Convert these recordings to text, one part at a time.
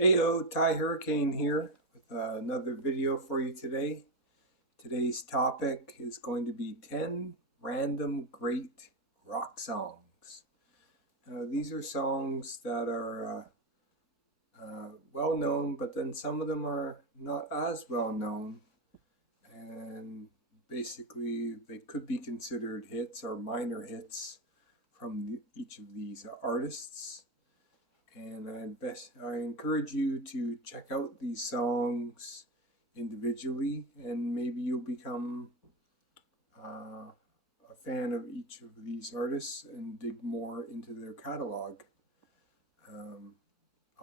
Heyo, Tye Hurricane here with another video for you today. Today's topic is going to be 10 random great rock songs. These are songs that are well known, but then some of them are not as well known. And basically, they could be considered hits or minor hits from each of these artists. And I encourage you to check out these songs individually, and maybe you'll become a fan of each of these artists and dig more into their catalog.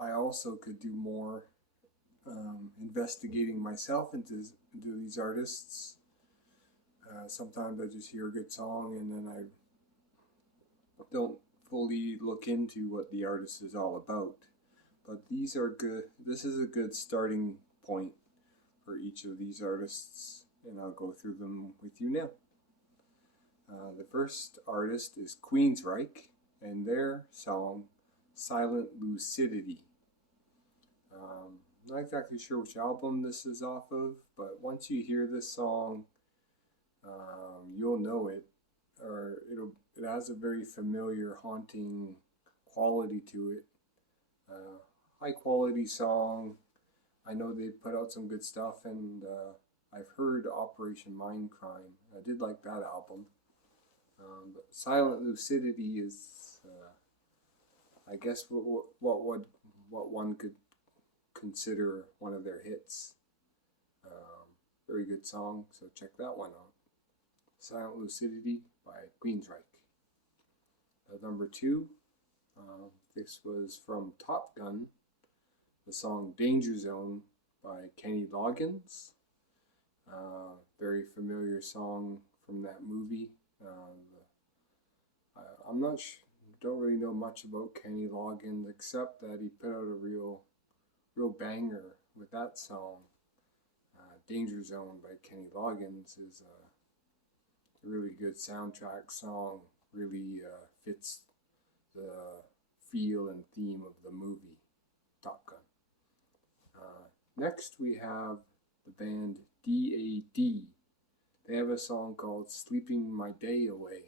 I also could do more investigating myself into these artists. Sometimes I just hear a good song and then I don't fully look into what the artist is all about. But these are good. This is a good starting point for each of these artists, and I'll go through them with you now. The first artist is Queensryche and their song Silent Lucidity. Not exactly sure which album this is off of, but once you hear this song, you'll know it, or it has a very familiar, haunting quality to it. High quality song. I know they put out some good stuff, and I've heard Operation Mindcrime. I did like that album. But Silent Lucidity is, I guess, what one could consider one of their hits. Very good song, so check that one out. Silent Lucidity by Queensryche. Number 2, this was from Top Gun, the song Danger Zone by Kenny Loggins. Very familiar song from that movie. I'm not don't really know much about Kenny Loggins except that he put out a real banger with that song. Danger Zone by Kenny Loggins is a really good soundtrack song. Really fits the feel and theme of the movie Top Gun. Next we have the band DAD. They have a song called Sleeping My Day Away.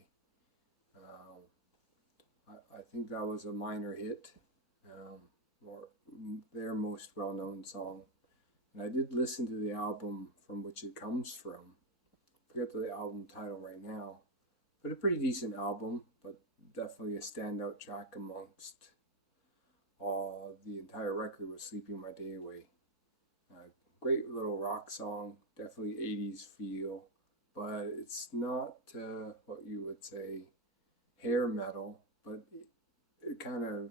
I think that was a minor hit, or their most well-known song. And I did listen to the album from which it comes from. I forget the album title right now, but a pretty decent album, but definitely a standout track amongst the entire record was Sleeping My Day Away. Great little rock song, definitely 80s feel, but it's not what you would say hair metal, but it kind of,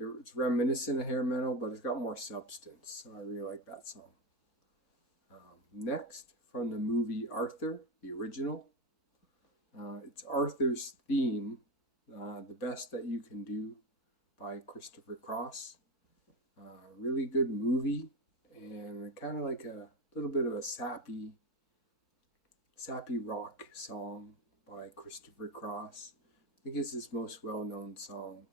it's reminiscent of hair metal, but it's got more substance, so I really like that song. Next, from the movie Arthur, the original, it's Arthur's Theme, The Best That You Can Do by Christopher Cross. Really good movie, and kind of like a little bit of a sappy rock song by Christopher Cross. I think it's his most well-known song.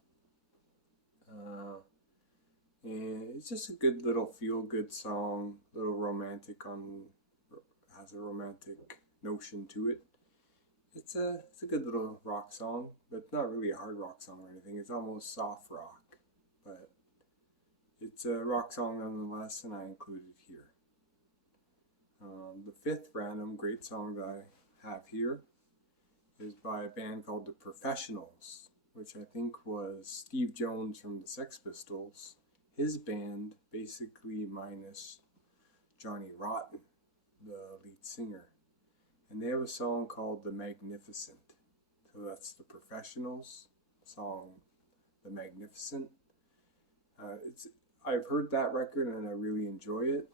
And it's just a good little feel-good song, little romantic has a romantic notion to it. It's a good little rock song, but not really a hard rock song or anything. It's almost soft rock, but it's a rock song nonetheless, and I include it here. The fifth random great song that I have here is by a band called The Professionals, which I think was Steve Jones from the Sex Pistols, his band, basically minus Johnny Rotten, the lead singer. And they have a song called The Magnificent. So that's The Professionals' song, The Magnificent. I've heard that record and I really enjoy it.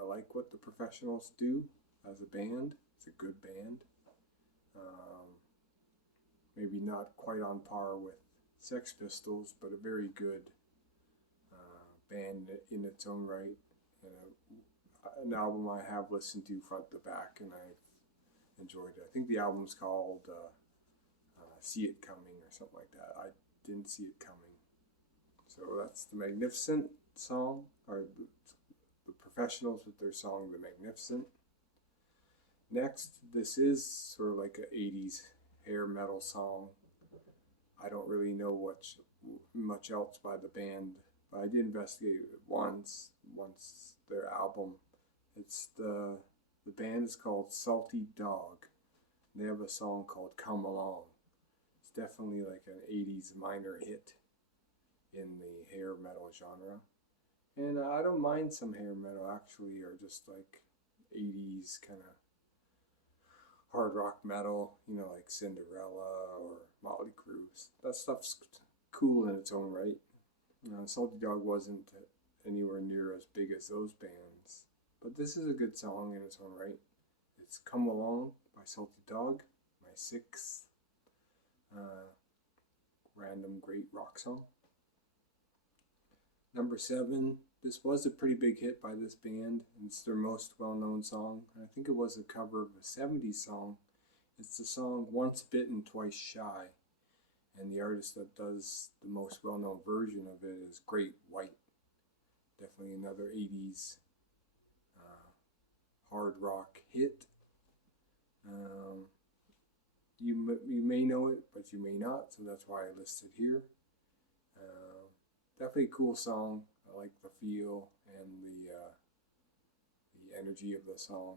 I like what The Professionals do as a band. It's a good band. Maybe not quite on par with Sex Pistols, but a very good band in its own right. And an album I have listened to front to back, and I've enjoyed it. I think the album's called See It Coming or something like that. I didn't see it coming. So So that's the Magnificent song, or the Professionals with their song The Magnificent. Next, this is sort of like an 80s hair metal song. I don't really know much else by the band, but I did investigate it once their album. It's the band is called Salty Dog. They have a song called Come Along. It's definitely like an 80s minor hit in the hair metal genre. And I don't mind some hair metal actually, or just like 80s kind of hard rock metal, you know, like Cinderella or Motley Crue. That stuff's cool in its own right. Salty Dog wasn't anywhere near as big as those bands, but this is a good song in its own right. It's Come Along by Salty Dog, my sixth random great rock song. Number 7, this was a pretty big hit by this band, and it's their most well-known song. I think it was a cover of a 70s song. It's the song Once Bitten, Twice Shy, and the artist that does the most well-known version of it is Great White. Definitely another 80s hard rock hit. You may know it, but you may not, so that's why I listed here. Definitely a cool song. I like the feel and the energy of the song.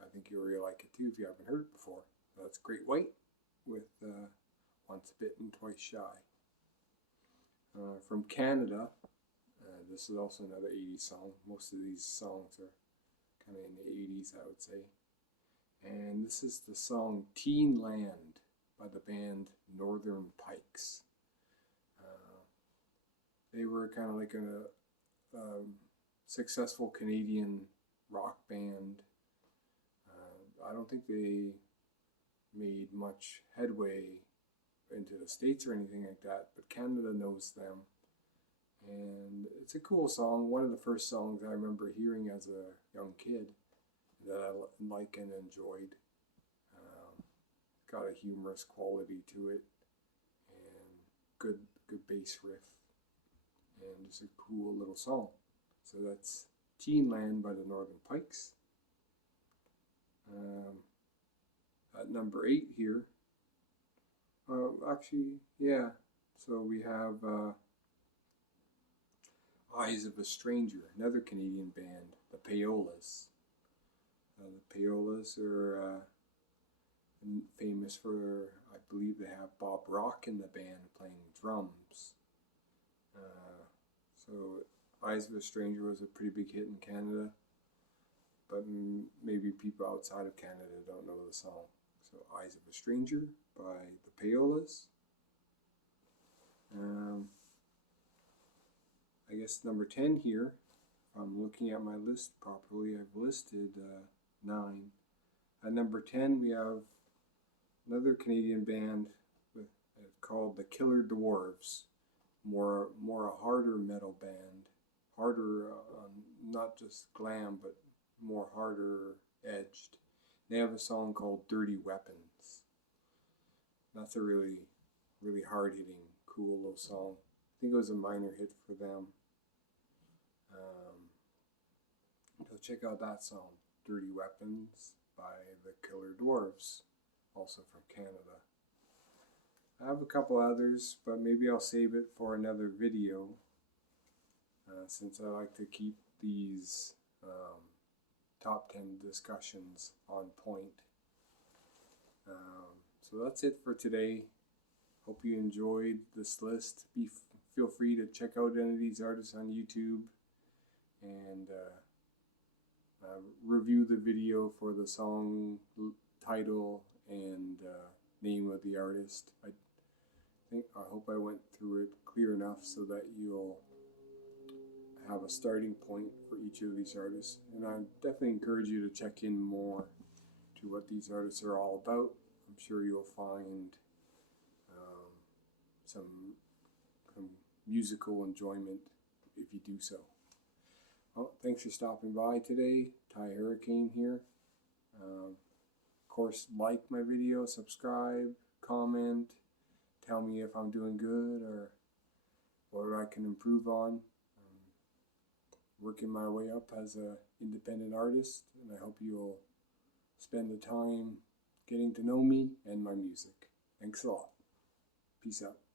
I think you'll really like it too if you haven't heard it before. So that's Great White with Once Bitten, Twice Shy. From Canada, this is also another 80s song. Most of these songs are kind of in the 80s, I would say. And this is the song Teen Land by the band Northern Pikes. They were kind of like a successful Canadian rock band. I don't think they made much headway into the States or anything like that, but Canada knows them. And it's a cool song. One of the first songs I remember hearing as a young kid that I like and enjoyed. Got a humorous quality to it, and good bass riff, and just a cool little song. So that's Teen Land by the Northern Pikes. At number 8 here, so we have Eyes of a Stranger, another Canadian band, the Payolas. The Payolas are famous for, I believe they have Bob Rock in the band playing drums. So Eyes of a Stranger was a pretty big hit in Canada, but maybe people outside of Canada don't know the song. So Eyes of a Stranger by the Payolas. I guess number 10 here, if I'm looking at my list properly, I've listed 9. At number 10 we have another Canadian band called the Killer Dwarves. More a harder metal band, harder, not just glam, but more harder edged. They have a song called Dirty Weapons. That's a really hard hitting, cool little song. I think it was a minor hit for them. So check out that song, Dirty Weapons by the Killer Dwarves, also from Canada. I have a couple others, but maybe I'll save it for another video, since I like to keep these top 10 discussions on point. So that's it for today. Hope you enjoyed this list. Feel free to check out any of these artists on YouTube and review the video for the song title and name of the artist. I hope I went through it clear enough so that you'll have a starting point for each of these artists. And I definitely encourage you to check in more to what these artists are all about. I'm sure you'll find some musical enjoyment if you do so. Well, thanks for stopping by today. Tye Hurricane here. Of course, like my video, subscribe, comment, tell me if I'm doing good or what I can improve on. Working my way up as an independent artist, and I hope you'll spend the time getting to know me and my music. Thanks a lot. Peace out.